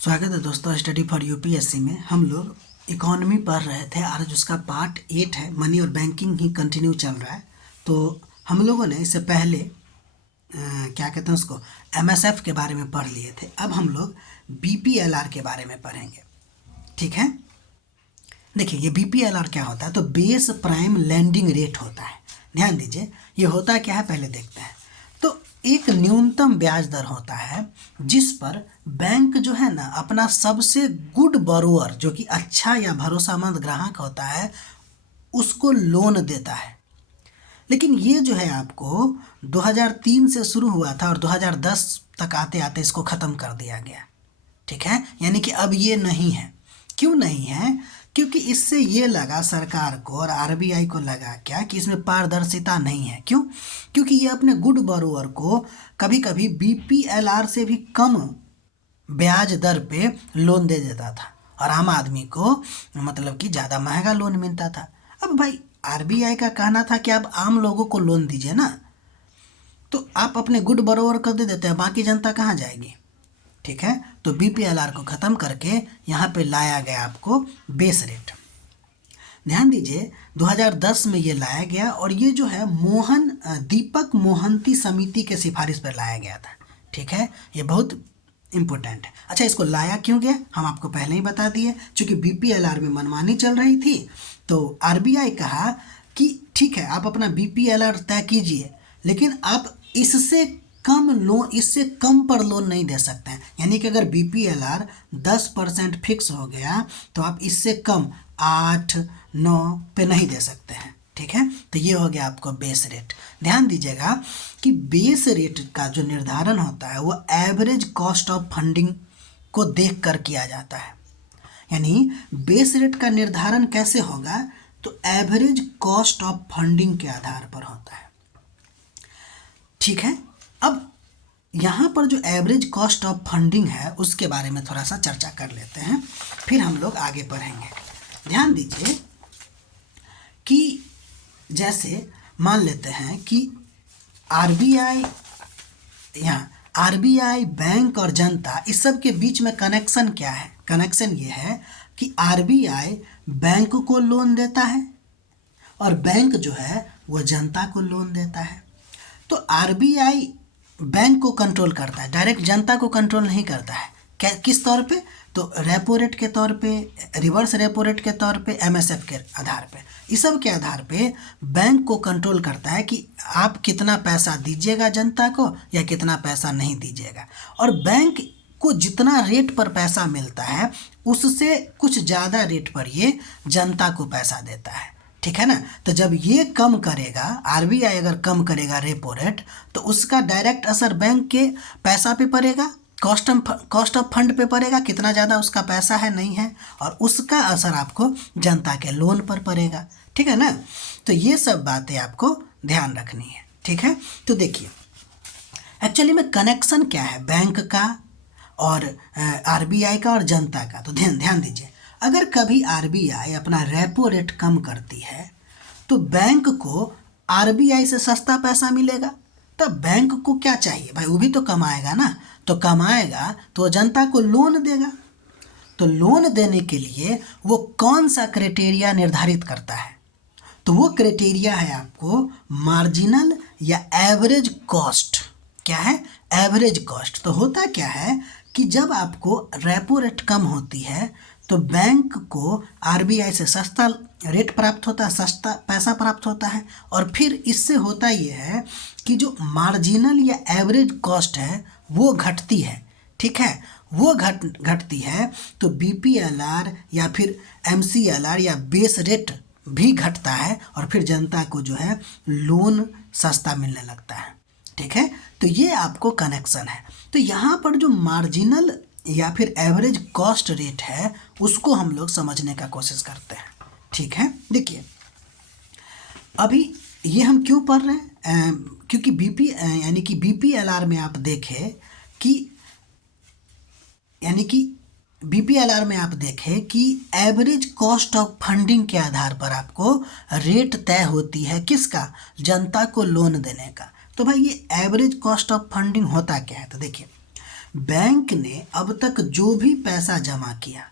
स्वागत है दोस्तों। स्टडी फॉर यूपीएससी में हम लोग इकोनॉमी पढ़ रहे थे। आज उसका पार्ट 8 है, मनी और बैंकिंग ही कंटिन्यू चल रहा है। तो हम लोगों ने इससे पहले क्या कहते हैं उसको एमएसएफ के बारे में पढ़ लिए थे। अब हम लोग बीपीएलआर के बारे में पढ़ेंगे, ठीक है। देखिए ये बीपीएलआर क्या होता है, तो बेस प्राइम लैंडिंग रेट होता है। ध्यान दीजिए ये होता क्या है, पहले देखते हैं। तो एक न्यूनतम ब्याज दर होता है जिस पर बैंक जो है ना अपना सबसे गुड बोरोअर, जो कि अच्छा या भरोसामंद ग्राहक होता है, उसको लोन देता है। लेकिन ये जो है आपको 2003 से शुरू हुआ था और 2010 तक आते आते इसको ख़त्म कर दिया गया, ठीक है। यानी कि अब ये नहीं है। क्यों नहीं है? क्योंकि इससे ये लगा सरकार को और आरबीआई को लगा क्या कि इसमें पारदर्शिता नहीं है। क्यों? क्योंकि ये अपने गुड बोरोअर को कभी कभी बीपीएलआर से भी कम ब्याज दर पे लोन दे देता था और आम आदमी को मतलब कि ज़्यादा महंगा लोन मिलता था। अब भाई आरबीआई का कहना था कि आप आम लोगों को लोन दीजिए ना, तो आप अपने गुड बोरोअर को दे देते हैं, बाकी जनता कहाँ जाएगी, ठीक है। तो बीपीएलआर को ख़त्म करके यहाँ पे लाया गया आपको बेस रेट। ध्यान दीजिए 2010 में ये लाया गया और ये जो है दीपक मोहंती समिति के सिफारिश पर लाया गया था, ठीक है। ये बहुत इम्पोर्टेंट है। अच्छा, इसको लाया क्यों गया हम आपको पहले ही बता दिए। चूँकि बीपीएलआर में मनमानी चल रही थी तो आरबीआई कहा कि ठीक है आप अपना बीपीएलआर तय कीजिए, लेकिन आप इससे कम पर लोन नहीं दे सकते हैं। यानी कि अगर बीपीएलआर 10% फिक्स हो गया तो आप इससे कम 8-9 पे नहीं दे सकते हैं, ठीक है। तो ये हो गया आपको बेस रेट। ध्यान दीजिएगा कि बेस रेट का जो निर्धारण होता है वो एवरेज कॉस्ट ऑफ फंडिंग को देख कर किया जाता है। यानी बेस रेट का निर्धारण कैसे होगा, तो एवरेज कॉस्ट ऑफ फंडिंग के आधार पर होता है, ठीक है। अब यहाँ पर जो एवरेज कॉस्ट ऑफ फंडिंग है उसके बारे में थोड़ा सा चर्चा कर लेते हैं, फिर हम लोग आगे बढ़ेंगे। ध्यान दीजिए कि जैसे मान लेते हैं कि आरबीआई बैंक और जनता, इस सब के बीच में कनेक्शन क्या है? कनेक्शन ये है कि आरबीआई बैंक को लोन देता है और बैंक जो है वो जनता को लोन देता है। तो आरबीआई बैंक को कंट्रोल करता है, डायरेक्ट जनता को कंट्रोल नहीं करता है। क्या किस तौर पे? तो रेपो रेट के तौर पे, रिवर्स रेपो रेट के तौर पे, एमएसएफ के आधार पे, इस सब के आधार पे बैंक को कंट्रोल करता है कि आप कितना पैसा दीजिएगा जनता को या कितना पैसा नहीं दीजिएगा। और बैंक को जितना रेट पर पैसा मिलता है उससे कुछ ज़्यादा रेट पर ये जनता को पैसा देता है, ठीक है ना। तो जब ये कम करेगा, आरबीआई अगर कम करेगा रेपो रेट, तो उसका डायरेक्ट असर बैंक के पैसा पे पड़ेगा, कॉस्ट ऑफ फंड पे पड़ेगा, कितना ज़्यादा उसका पैसा है नहीं है, और उसका असर आपको जनता के लोन पर पड़ेगा, ठीक है ना। तो ये सब बातें आपको ध्यान रखनी है, ठीक है। तो देखिए एक्चुअली में कनेक्शन क्या है बैंक का और आरबीआई का और जनता का। तो ध्यान दीजिए, अगर कभी आरबीआई अपना रेपो रेट कम करती है तो बैंक को आरबीआई से सस्ता पैसा मिलेगा। तो बैंक को क्या चाहिए भाई, वो भी तो कमाएगा ना, तो कमाएगा तो जनता को लोन देगा। तो लोन देने के लिए वो कौन सा क्राइटेरिया निर्धारित करता है, तो वो क्राइटेरिया है आपको मार्जिनल या एवरेज कॉस्ट। क्या है? Average cost. तो होता क्या है कि जब आपको रेपो रेट कम होती है तो बैंक को आरबीआई से सस्ता रेट प्राप्त होता है, सस्ता पैसा प्राप्त होता है, और फिर इससे होता ये है कि जो मार्जिनल या एवरेज कॉस्ट है वो घटती है, ठीक है। वो घटती है तो बीपीएलआर या फिर एमसीएलआर या बेस रेट भी घटता है और फिर जनता को जो है लोन सस्ता मिलने लगता है, ठीक है। तो ये आपको कनेक्शन है। तो यहाँ पर जो मार्जिनल या फिर एवरेज कॉस्ट रेट है उसको हम लोग समझने का कोशिश करते हैं, ठीक है। देखिए अभी ये हम क्यों पढ़ रहे हैं, क्योंकि बीपीएलआर में आप देखें कि एवरेज कॉस्ट ऑफ फंडिंग के आधार पर आपको रेट तय होती है किसका? जनता को लोन देने का। तो भाई ये एवरेज कॉस्ट ऑफ फंडिंग होता क्या है? तो देखिए बैंक ने अब तक जो भी पैसा जमा किया,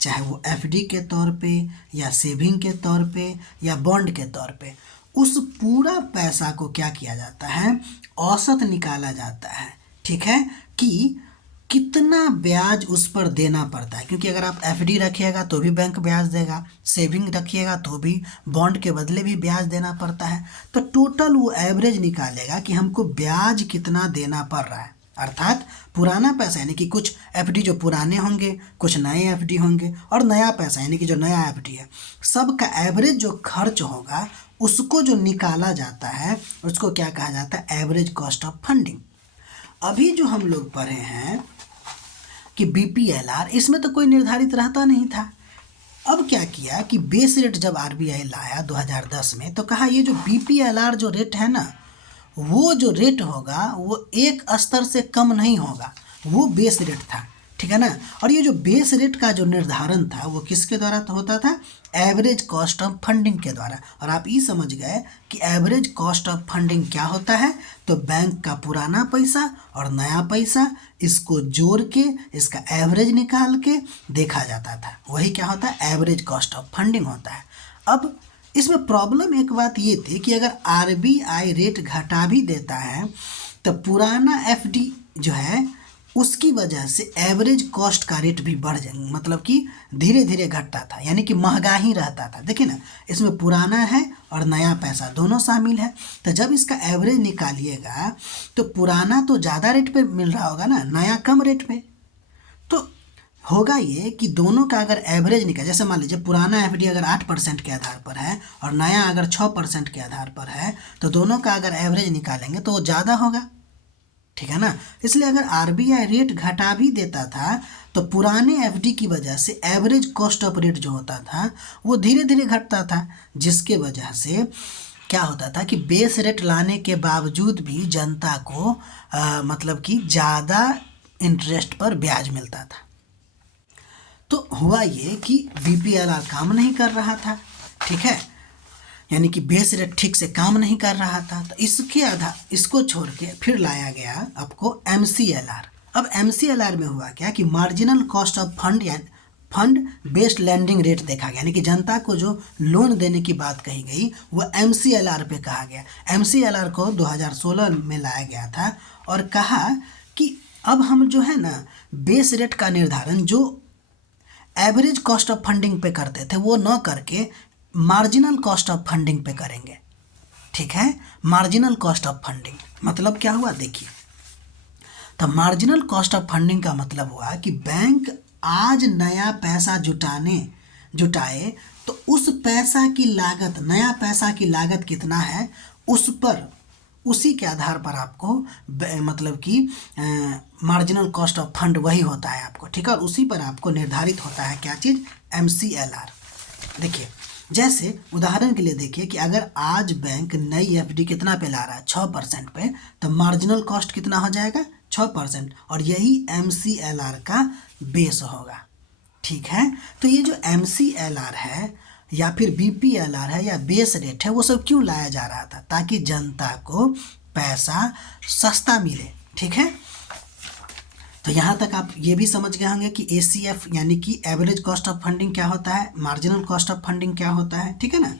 चाहे वो एफडी के तौर पे या सेविंग के तौर पे या बॉन्ड के तौर पे, उस पूरा पैसा को क्या किया जाता है, औसत निकाला जाता है। ठीक है, कि कितना ब्याज उस पर देना पड़ता है, क्योंकि अगर आप एफडी रखिएगा तो भी बैंक ब्याज देगा, सेविंग रखिएगा तो भी बॉन्ड के बदले भी ब्याज देना पड़ता है। तो टोटल वो एवरेज निकालेगा कि हमको ब्याज कितना देना पड़ रहा है। अर्थात पुराना पैसा यानी कि कुछ एफडी जो पुराने होंगे, कुछ नए एफडी होंगे, और नया पैसा यानी कि जो नया एफडी है, सब का एवरेज जो खर्च होगा उसको जो निकाला जाता है उसको क्या कहा जाता है, एवरेज कॉस्ट ऑफ फंडिंग। अभी जो हम लोग पढ़े हैं कि बीपीएलआर, इसमें तो कोई निर्धारित रहता नहीं था। अब क्या किया कि बेस रेट जब आरबीआई लाया 2010 में, तो कहा ये जो बीपीएलआर जो रेट है ना, वो जो रेट होगा वो एक स्तर से कम नहीं होगा, वो बेस रेट था। ठीक है ना। और ये जो बेस रेट का जो निर्धारण था वो किसके द्वारा तो होता था, एवरेज कॉस्ट ऑफ फंडिंग के द्वारा। और आप ये समझ गए कि एवरेज कॉस्ट ऑफ फंडिंग क्या होता है, तो बैंक का पुराना पैसा और नया पैसा इसको जोड़ के इसका एवरेज निकाल के देखा जाता था, वही क्या होता है, एवरेज कॉस्ट ऑफ फंडिंग होता है। अब इसमें प्रॉब्लम एक बात ये थी कि अगर आरबीआई रेट घटा भी देता है तो पुराना एफडी जो है उसकी वजह से एवरेज कॉस्ट का रेट भी बढ़ जाएंगे, मतलब कि धीरे धीरे घटता था, यानी कि महंगा ही रहता था। देखिए ना, इसमें पुराना है और नया पैसा दोनों शामिल है। तो जब इसका एवरेज निकालिएगा तो पुराना तो ज़्यादा रेट पे मिल रहा होगा ना, नया कम रेट पे। तो होगा ये कि दोनों का अगर एवरेज निकाल, जैसे मान लीजिए पुराना एफडी अगर 8% के आधार पर है और नया अगर 6% के आधार पर है, तो दोनों का अगर एवरेज निकालेंगे तो वो ज़्यादा होगा। ठीक है ना। इसलिए अगर आरबीआई रेट घटा भी देता था तो पुराने एफडी की वजह से एवरेज कॉस्ट ऑफ रेट जो होता था वो धीरे धीरे घटता था, जिसके वजह से क्या होता था कि बेस रेट लाने के बावजूद भी जनता को मतलब कि ज़्यादा इंटरेस्ट पर ब्याज मिलता था। तो हुआ ये कि बीपीएलआर काम नहीं कर रहा था। ठीक है, यानी कि बेस रेट ठीक से काम नहीं कर रहा था। तो इसको छोड़ के फिर लाया गया आपको एमसीएलआर। अब एमसीएलआर में हुआ क्या कि मार्जिनल कॉस्ट ऑफ फंड या फंड बेस्ड लैंडिंग रेट देखा गया, यानी कि जनता को जो लोन देने की बात कही गई वो एमसीएलआर पे कहा गया। एमसीएलआर को 2016 में लाया गया था और कहा कि अब हम जो है ना बेस रेट का निर्धारण जो एवरेज कॉस्ट ऑफ फंडिंग पे करते थे वो न करके मार्जिनल कॉस्ट ऑफ फंडिंग पे करेंगे। ठीक है, मार्जिनल कॉस्ट ऑफ फंडिंग मतलब क्या हुआ देखिए। तो मार्जिनल कॉस्ट ऑफ फंडिंग का मतलब हुआ कि बैंक आज नया पैसा जुटाए तो उस पैसा की लागत, नया पैसा की लागत कितना है उस पर, उसी के आधार पर आपको मतलब कि मार्जिनल कॉस्ट ऑफ फंड वही होता है आपको। ठीक है, और उसी पर आपको निर्धारित होता है क्या चीज़, एमसीएलआर। देखिए जैसे उदाहरण के लिए देखिए कि अगर आज बैंक नई एफडी कितना पे ला रहा है, 6% पे, तो मार्जिनल कॉस्ट कितना हो जाएगा, 6%, और यही एमसीएलआर का बेस होगा। ठीक है, तो ये जो एमसीएलआर है या फिर बीपीएलआर है या बेस रेट है वो सब क्यों लाया जा रहा था, ताकि जनता को पैसा सस्ता मिले। ठीक है, तो यहाँ तक आप ये भी समझ गए होंगे कि एसीएफ यानी कि एवरेज कॉस्ट ऑफ फंडिंग क्या होता है, मार्जिनल कॉस्ट ऑफ फंडिंग क्या होता है। ठीक है ना।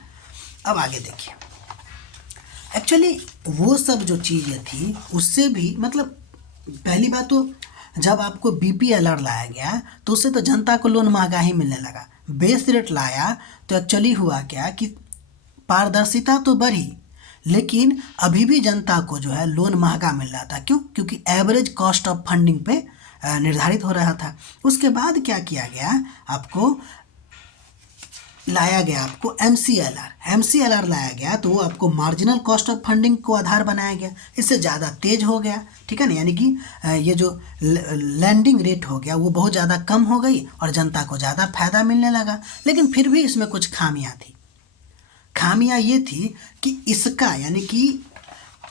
अब आगे देखिए, एक्चुअली वो सब जो चीज़ें थी उससे भी मतलब पहली बात तो जब आपको बीपीएलआर लाया गया तो उससे तो जनता को लोन महंगा ही मिलने लगा। बेस रेट लाया तो एक्चुअली हुआ क्या कि पारदर्शिता तो बढ़ी, लेकिन अभी भी जनता को जो है लोन महंगा मिल रहा था। क्यों? क्योंकि एवरेज कॉस्ट ऑफ फंडिंग पे निर्धारित हो रहा था। उसके बाद क्या किया गया, आपको लाया गया आपको एमसीएलआर लाया गया, तो वो आपको मार्जिनल कॉस्ट ऑफ फंडिंग को आधार बनाया गया, इससे ज़्यादा तेज हो गया। ठीक है ना, यानी कि ये जो लैंडिंग रेट हो गया वो बहुत ज़्यादा कम हो गई और जनता को ज़्यादा फायदा मिलने लगा। लेकिन फिर भी इसमें कुछ खामियां थी। खामियां ये थी कि इसका यानी कि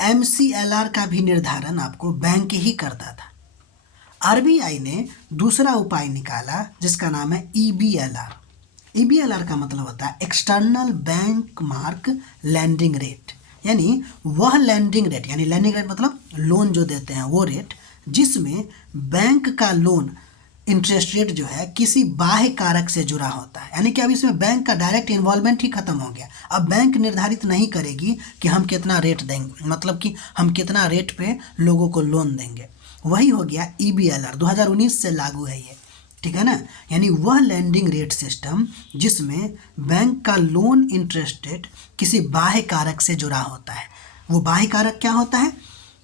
एमसीएलआर का भी निर्धारण आपको बैंक ही करता था। आरबीआई ने दूसरा उपाय निकाला जिसका नाम है ईबीएलआर। ईबीएलआर का मतलब होता है external bank mark landing rate, यानी वह लैंडिंग रेट, यानी लैंडिंग रेट मतलब लोन जो देते हैं वो रेट जिसमें बैंक का लोन इंटरेस्ट रेट जो है किसी बाह्य कारक से जुड़ा होता है, यानी कि अब इसमें बैंक का डायरेक्ट इन्वॉल्वमेंट ही खत्म हो गया। अब बैंक निर्धारित नहीं करेगी कि हम कितना रेट देंगे, मतलब कि हम कितना रेट पे लोगों को लोन देंगे। वही हो गया EBLR, 2019 से लागू है ये, ठीक है ना। यानी वह लैंडिंग रेट सिस्टम जिसमें बैंक का लोन इंटरेस्ट रेट किसी बाह्य कारक से जुड़ा होता है। वो बाह्य कारक क्या होता है?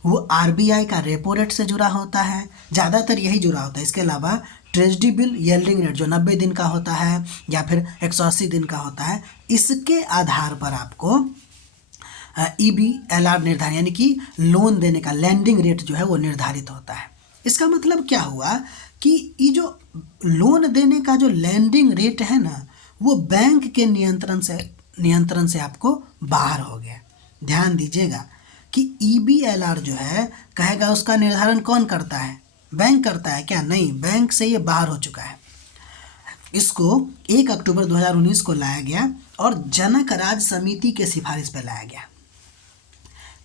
वो RBI का रेपो रेट से जुड़ा होता है, ज़्यादातर यही जुड़ा होता है। इसके अलावा ट्रेजरी बिल यील्डिंग रेट जो 90 दिन का होता है या फिर 180 दिन का होता है, इसके आधार पर आपको EBLR निर्धारण, यानी कि लोन देने का लैंडिंग रेट जो है वो निर्धारित होता है। इसका मतलब क्या हुआ कि ये जो लोन देने का जो लैंडिंग रेट है ना, वो बैंक के नियंत्रण से आपको बाहर हो गया। ध्यान दीजिएगा कि EBLR जो है कहेगा उसका निर्धारण कौन करता है? बैंक करता है क्या? नहीं, बैंक से ये बाहर हो चुका है। इसको 1 अक्टूबर 2019 को लाया गया और जनक राज समिति के सिफारिश पे लाया गया।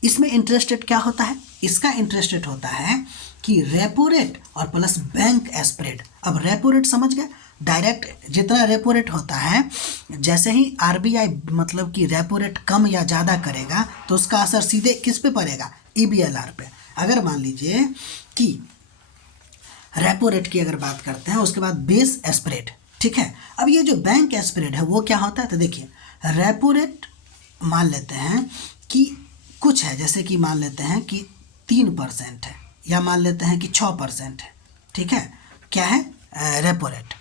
इसमें इंटरेस्ट रेट क्या होता है? इसका इंटरेस्ट रेट होता है कि रेपो रेट और प्लस बैंक स्प्रेड। अब रेपो रेट समझ गए, डायरेक्ट जितना रेपो रेट होता है, जैसे ही RBI मतलब कि रेपो रेट कम या ज़्यादा करेगा तो उसका असर सीधे किस पे पड़ेगा? EBLR पे। अगर मान लीजिए कि रेपो रेट की अगर बात करते हैं, उसके बाद बेस स्प्रेड, ठीक है। अब ये जो बैंक स्प्रेड है वो क्या होता है? तो देखिए, रेपो रेट मान लेते हैं कि कुछ है, जैसे कि मान लेते हैं कि 3% है या मान लेते हैं कि 6% है, ठीक है। क्या है? Repo rate.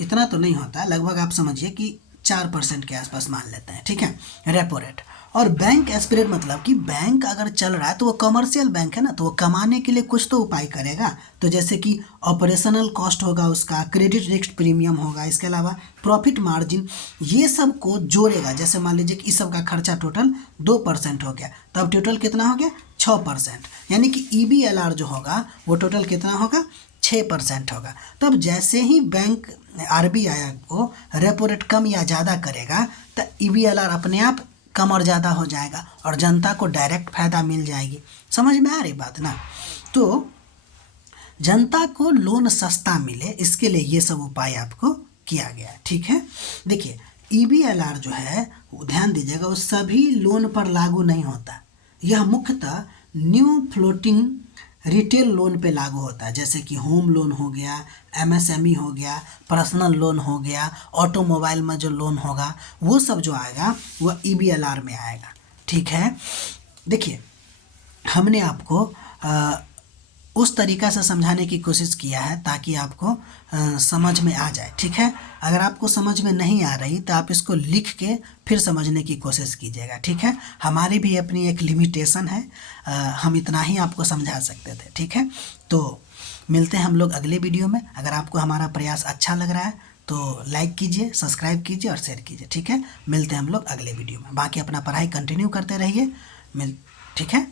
इतना तो नहीं होता, लगभग आप समझिए कि 4% के आसपास मान लेते हैं, ठीक है, रेपो रेट। और बैंक स्प्रेड मतलब कि बैंक अगर चल रहा है तो वो कमर्शियल बैंक है ना, तो वो कमाने के लिए कुछ तो उपाय करेगा। तो जैसे कि ऑपरेशनल कॉस्ट होगा उसका, क्रेडिट रिस्क प्रीमियम होगा, इसके अलावा प्रॉफिट मार्जिन, ये सब को जोड़ेगा। जैसे मान लीजिए कि इस सब का खर्चा टोटल 2% हो गया, तो अब टोटल कितना हो गया? 6%। यानी कि EBLR जो होगा वो टोटल कितना होगा? 6% होगा। तो अब जैसे ही बैंक RBI को रेपो रेट कम या ज़्यादा करेगा तो EBLR अपने आप कम और ज़्यादा हो जाएगा और जनता को डायरेक्ट फायदा मिल जाएगी। समझ में आ रही बात ना? तो जनता को लोन सस्ता मिले, इसके लिए ये सब उपाय आपको किया गया है, ठीक है। देखिए, EBLR जो है ध्यान दीजिएगा, वो सभी लोन पर लागू नहीं होता। यह मुख्यतः न्यू फ्लोटिंग रिटेल लोन पे लागू होता है, जैसे कि होम लोन हो गया, MSME हो गया, पर्सनल लोन हो गया, ऑटोमोबाइल में जो लोन होगा वो सब जो आएगा वो EBLR में आएगा, ठीक है। देखिए, हमने आपको उस तरीक़ा से समझाने की कोशिश किया है ताकि आपको समझ में आ जाए, ठीक है। अगर आपको समझ में नहीं आ रही तो आप इसको लिख के फिर समझने की कोशिश कीजिएगा, ठीक है। हमारी भी अपनी एक लिमिटेशन है, हम इतना ही आपको समझा सकते थे, ठीक है। तो मिलते हैं हम लोग अगले वीडियो में। अगर आपको हमारा प्रयास अच्छा लग रहा है तो लाइक कीजिए, सब्सक्राइब कीजिए और शेयर कीजिए, ठीक है। मिलते हैं हम लोग अगले वीडियो में। बाकी अपना पढ़ाई कंटिन्यू करते रहिए, ठीक है।